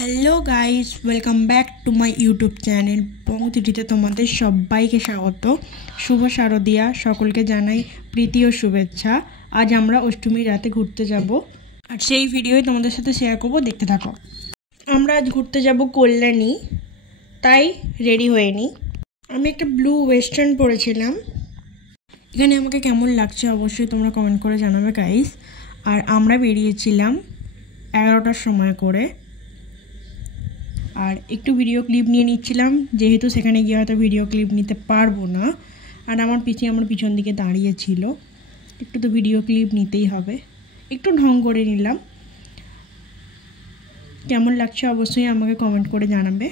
Hello guys, welcome back to my YouTube channel পংতিটিতে তোমাদের সবাইকে স্বাগত। শুভ শারদিয়া, সকলকে জানাই প্রীতি ও শুভেচ্ছা। আজ আমরা অষ্টমীর রাতে ঘুরতে যাব, আর সেই ভিডিওই তোমাদের সাথে শেয়ার করবো, দেখতে থাকো। আমরা আজ ঘুরতে যাব কল্যাণী, তাই রেডি হয়ে নিই। আমি একটা ব্লু ওয়েস্টার্ন পরেছিলাম। এখানে আমাকে কেমন লাগছে অবশ্যই তোমরা কমেন্ট করে জানাবে গাইস। আর আমরা বেরিয়েছিলাম 11টার সময় করে, আর একটু ভিডিও ক্লিপ নিয়ে নিচ্ছিলাম, যেহেতু সেখানে গিয়ে হয়তো ভিডিও ক্লিপ নিতে পারবো না। আর আমার পিছন দিকে দাঁড়িয়ে ছিল, একটু তো ভিডিও ক্লিপ নিতেই হবে, একটু ঢং করে নিলাম। কেমন লাগছে অবশ্যই আমাকে কমেন্ট করে জানাবে।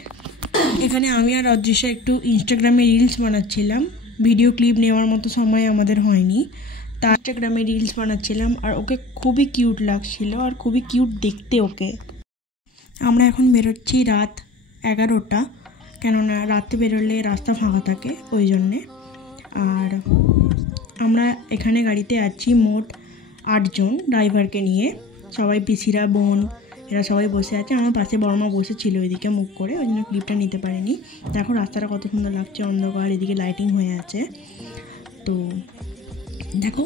এখানে আমি আর অদৃশ্যা একটু ইনস্টাগ্রামে রিলস বানাচ্ছিলাম। ভিডিও ক্লিপ নেওয়ার মতো সময় আমাদের হয়নি, তা ইনস্টাগ্রামে রিলস বানাচ্ছিলাম। আর ওকে খুবই কিউট লাগছিল, আর খুবই কিউট দেখতে ওকে। আমরা এখন বেরোচ্ছি রাত 11টা, কেননা রাতে বেরোলে রাস্তা ফাঁকা থাকে ওই জন্যে। আর আমরা এখানে গাড়িতে আছি মোট 8 জন ড্রাইভারকে নিয়ে। সবাই পিসিরা, বোন, এরা সবাই বসে আছে। আমার পাশে বড়মা বসেছিল এদিকে মুখ করে, ওই জন্য ক্লিপটা নিতে পারিনি। দেখো রাস্তাটা কত সুন্দর লাগছে, অন্ধকার, এদিকে লাইটিং হয়ে আছে। তো দেখো,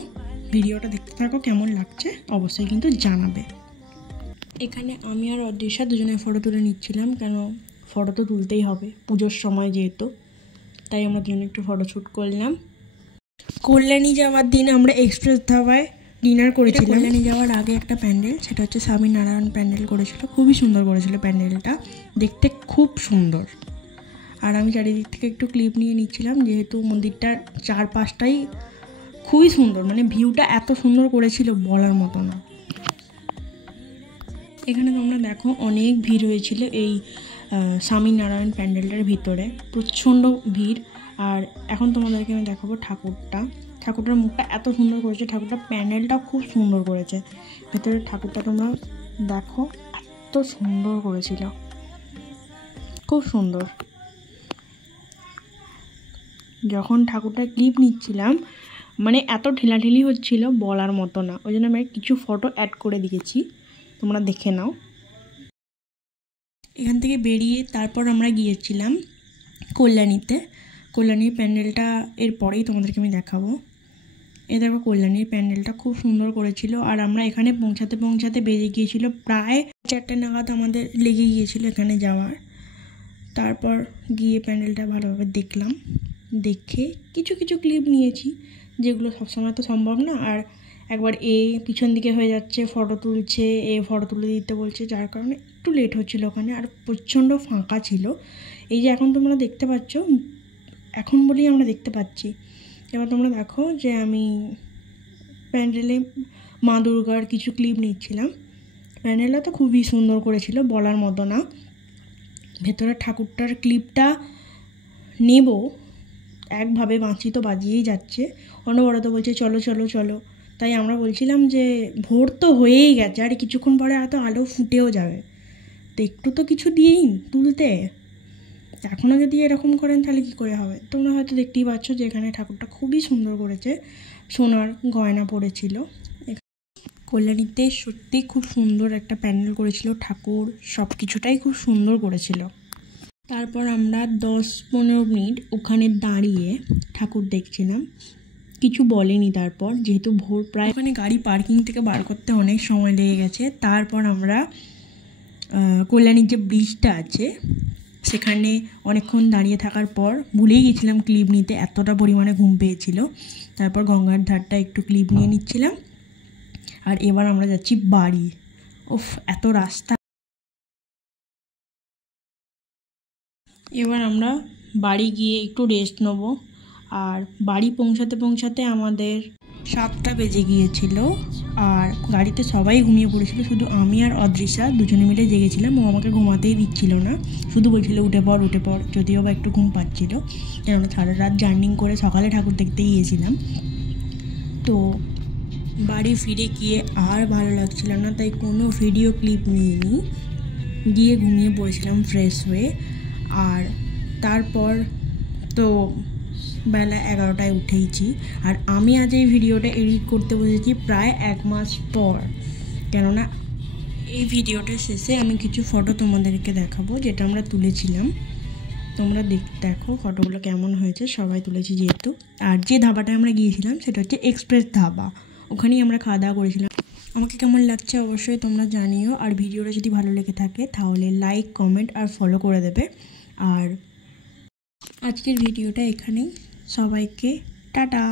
ভিডিওটা দেখতে থাকো, কেমন লাগছে অবশ্যই কিন্তু জানাবে। এখানে আমি আর অদৃশ্যা দুজনে ফটো তুলে নিচ্ছিলাম, কেন ফটো তো তুলতেই হবে পুজোর সময় যেহেতু, তাই আমরা দুজনে একটু ফটোশ্যুট করলাম। কল্যাণী যাওয়ার দিন আমরা এক্সপ্রেস ধাবায় ডিনার করেছিলাম। কল্যাণী যাওয়ার আগে একটা প্যান্ডেল, সেটা হচ্ছে স্বামীনারায়ণ প্যান্ডেল করেছিল, খুবই সুন্দর করেছিল প্যান্ডেলটা, দেখতে খুব সুন্দর। আর আমি চারিদিক থেকে একটু ক্লিপ নিয়ে নিচ্ছিলাম, যেহেতু মন্দিরটার চারপাশটাই খুবই সুন্দর, মানে ভিউটা এত সুন্দর করেছিল বলার মতো না। এখানে তোমরা দেখো অনেক ভিড় হয়েছিল এই স্বামীনারায়ণ প্যান্ডেলটার ভিতরে, প্রচণ্ড ভিড়। আর এখন তোমাদেরকে আমি দেখাবো ঠাকুরটার মুখটা এত সুন্দর করেছে, ঠাকুরটার প্যান্ডেলটাও খুব সুন্দর করেছে। ভেতরে ঠাকুরটা তোমরা দেখো, এত সুন্দর করেছিল, খুব সুন্দর। যখন ঠাকুরটার ক্লিপ নিচ্ছিলাম, মানে এত ঠেলাঠেলি হচ্ছিল বলার মতো না, ওই জন্য আমি কিছু ফটো অ্যাড করে দিয়েছি, তোমরা দেখে নাও। এখান থেকে বেরিয়ে তারপর আমরা গিয়েছিলাম কল্যাণীতে। কল্যাণীর প্যান্ডেলটা এর পরেই তোমাদেরকে আমি দেখাবো। এ দেখো, কল্যাণীর প্যান্ডেলটা খুব সুন্দর করেছিল। আর আমরা এখানে পৌঁছাতে বেজে গিয়েছিল প্রায় 4টে নাগাদ আমাদের লেগে গিয়েছিল এখানে যাওয়ার। তারপর গিয়ে প্যান্ডেলটা ভালোভাবে দেখলাম, দেখে কিছু ক্লিপ নিয়েছি, যেগুলো সবসময় তো সম্ভব না। আর একবার পিছন দিকে হয়ে যাচ্ছে, ফটো তুলছে, ফটো তুলে দিতে বলছে, যার কারণে একটু লেট হচ্ছিলো ওখানে। আর প্রচণ্ড ফাঁকা ছিল, এই যে এখন তোমরা দেখতে পাচ্ছ, এখন বলেই আমরা দেখতে পাচ্ছি। এবার তোমরা দেখো যে আমি প্যান্ডেলে মা দুর্গার কিছু ক্লিপ নিচ্ছিলাম। প্যান্ডেলটা তো খুবই সুন্দর করেছিল বলার মতো না। ভেতরে ঠাকুরটার ক্লিপটা নেব একভাবে, বাঁচি তো বাজিয়েই যাচ্ছে, অনবরত বলছে চলো চলো চলো। তাই আমরা বলছিলাম যে ভোর তো হয়েই গেছে, আর কিছুক্ষণ পরে হয়তো আলো ফুটেও যাবে, তো একটু তো কিছু দিয়েই তুলতে। এখনও যদি এরকম করেন তাহলে কী করে হবে। তোমরা হয়তো দেখতেই পাচ্ছ যে এখানে ঠাকুরটা খুবই সুন্দর করেছে, সোনার গয়না পড়েছিল। কল্যাণীতে সত্যি খুব সুন্দর একটা প্যান্ডেল করেছিল, ঠাকুর সব কিছুটাই খুব সুন্দর করেছিল। তারপর আমরা 10-15 মিনিট ওখানে দাঁড়িয়ে ঠাকুর দেখছিলাম, কিছু বলেনি। তারপর যেহেতু ভোর প্রায়, ওখানে গাড়ি পার্কিং থেকে বার করতে অনেক সময় লেগে গেছে। তারপর আমরা কল্যাণীর যে ব্রিজটা আছে সেখানে অনেকক্ষণ দাঁড়িয়ে থাকার পর ভুলেই গেছিলাম ক্লিপ নিতে, এতটা পরিমাণে ঘুম পেয়েছিল। তারপর গঙ্গার ধারটা একটু ক্লিপ নিয়ে নিচ্ছিলাম। আর এবার আমরা যাচ্ছি বাড়ি। এত রাস্তা। এবার আমরা বাড়ি গিয়ে একটু রেস্ট নেব। আর বাড়ি পৌঁছাতে আমাদের 7টা বেজে গিয়েছিল। আর গাড়িতে সবাই ঘুমিয়ে পড়েছিল, শুধু আমি আর অদৃশ্যা দুজনে মিলে জেগেছিলাম। ও আমাকে ঘুমাতেই দিচ্ছিল না, শুধু বলছিল উঠে পড়, যদিও বা একটু ঘুম পাচ্ছিল, কেননা সারা রাত জার্নি করে সকালে ঠাকুর দেখতে গিয়েছিলাম। তো বাড়ি ফিরে গিয়ে আর ভালো লাগছিল না, তাই কোনো ভিডিও ক্লিপ নিইনি, গিয়ে ঘুমিয়ে পড়েছিলাম ফ্রেশ হয়ে। আর তারপর তো বেলা 11টায় উঠেইছি। আর আমি আজ এই ভিডিওটা এডিট করতে বসেছি প্রায় 1 মাস পর, কেননা এই ভিডিওটার শেষে আমি কিছু ফটো তোমাদেরকে দেখাবো যেটা আমরা তুলেছিলাম। তোমরা দেখো ফটোগুলো কেমন হয়েছে, সবাই তুলেছি যেহেতু। আর যে ধাবাটায় আমরা গিয়েছিলাম সেটা হচ্ছে এক্সপ্রেস ধাবা, ওখানেই আমরা খাওয়া দাওয়া করেছিলাম। আমাকে কেমন লাগছে অবশ্যই তোমরা জানিও। আর ভিডিওটা যদি ভালো লেগে থাকে তাহলে লাইক, কমেন্ট আর ফলো করে দেবে। আর আজকের ভিডিওটা এখানেই, সবাইকে টাটা।